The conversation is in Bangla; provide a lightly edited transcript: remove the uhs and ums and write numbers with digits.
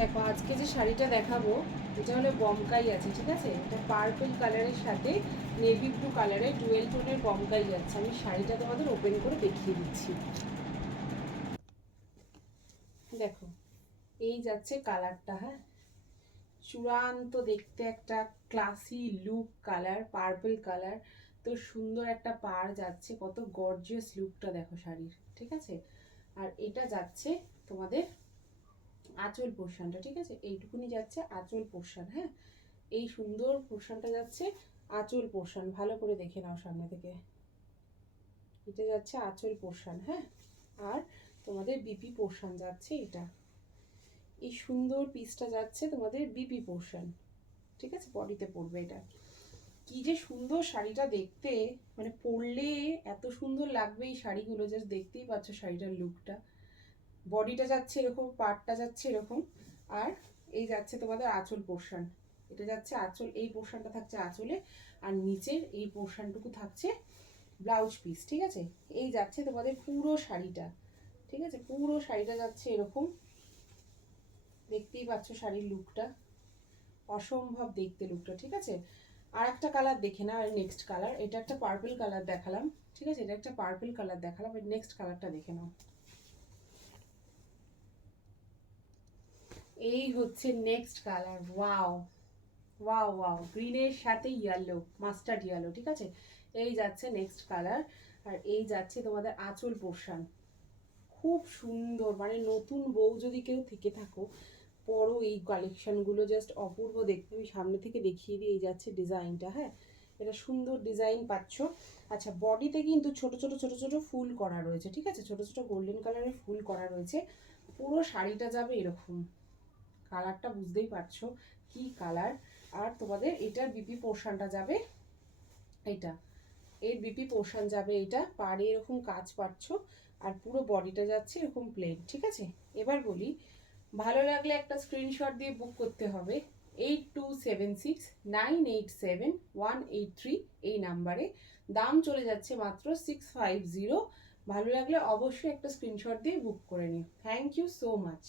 দেখো আজকে যে শাড়িটা দেখাবো এটা হলো বমকাই আছে, ঠিক আছে? এটা পার্পল কালারের সাথে নেভি ব্লু কালারের ডুয়েল টোনের বমকাই যাচ্ছে। আমি শাড়িটা তোমাদের ওপেন করে দেখিয়ে দিচ্ছি। দেখো এই যাচ্ছে কালারটা, হ্যাঁ, চূড়ান্ত দেখতে একটা classy look colour, purple colour. তো সুন্দর একটা পাড় যাচ্ছে, কত গর্জিয়াস লুকটা দেখো শাড়ির, ঠিক আছে? আর এটা যাচ্ছে তোমাদের আঁচল পোর্শনটা, ঠিক আছে? এইটুকুনি যাচ্ছে আঁচল পোর্শন, হ্যাঁ, এই সুন্দর পোর্শনটা যাচ্ছে আঁচল পোর্শন। ভালো করে দেখে নাও সামনে থেকে, এটা যাচ্ছে আঁচল পোর্শন, হ্যাঁ। আর তোমাদের বিপি পোর্শন যাচ্ছে এটা, এই সুন্দর পিসটা যাচ্ছে তোমাদের বিপি পোর্শন, ঠিক আছে? বডিতে পড়বে এটা। কি যে সুন্দর শাড়িটা দেখতে, মানে পরলে এত সুন্দর লাগবে এই শাড়িগুলো, জাস্ট দেখতেই পাচ্ছ শাড়িটার লুকটা। বডিটা যাচ্ছে এরকম, পাড়টা যাচ্ছে এরকম, আর এই যাচ্ছে তোমাদের আঁচল পোর্শন। এটা যাচ্ছে আঁচল, এই পোর্শনটা থাকছে আঁচলে, আর নিচের এই পোর্শনটুকু থাকছে ব্লাউজ পিস, ঠিক আছে? এই যাচ্ছে তোমাদের পুরো শাড়িটা, ঠিক আছে? পুরো শাড়িটা যাচ্ছে এরকম, দেখতেই পাচ্ছ শাড়ির লুকটা, অসম্ভব দেখতে লুকটা, ঠিক আছে? আর একটা কালার দেখে নাও, নেক্সট কালার, এটা একটা পার্পল কালার দেখালাম, ঠিক আছে? এটা একটা পার্পল কালার দেখালাম, নেক্সট কালারটা দেখে নাও। এই হচ্ছে next colour. Wow wow wow, গ্রিনের সাথে ইয়েলো, মাস্টার্ড ইয়েলো, ঠিক আছে? এই যাচ্ছে নেক্সট কালার, আর এই যাচ্ছে তোমাদের আঁচল পোর্শন। খুব সুন্দর, মানে নতুন বউ যদি কেউ থেকে থাকো, পরো এই কালেকশনগুলো, জাস্ট অপূর্ব দেখতে। আমি সামনে থেকে দেখিয়ে দিয়ে এই যাচ্ছে ডিজাইনটা, হ্যাঁ, এটা সুন্দর ডিজাইন পাচ্ছ। আচ্ছা, বডিতে কিন্তু ছোট ছোট ছোট ছোট ফুল করা রয়েছে, ঠিক আছে? ছোট ছোট গোল্ডেন কালারের ফুল করা রয়েছে। পুরো শাড়িটা যাবে এরকম, কালারটা বুঝতেই পারছো কি কালার। আর তোমাদের এটার বিপি পোর্শনটা যাবে এটা, এর বিপি পোর্শন যাবে এটা, পাড়ে এরকম কাজ পাচ্ছ, আর পুরো বডিটা যাচ্ছে এরকম প্লেন, ঠিক আছে? এবার বলি, ভালো লাগলে একটা স্ক্রিনশট দিয়ে বুক করতে হবে 8276987183 এই নাম্বারে। দাম চলে যাচ্ছে মাত্র 650। ভালো লাগলে অবশ্যই একটা স্ক্রিনশট দিয়ে বুক করে নিও। Thank you so much.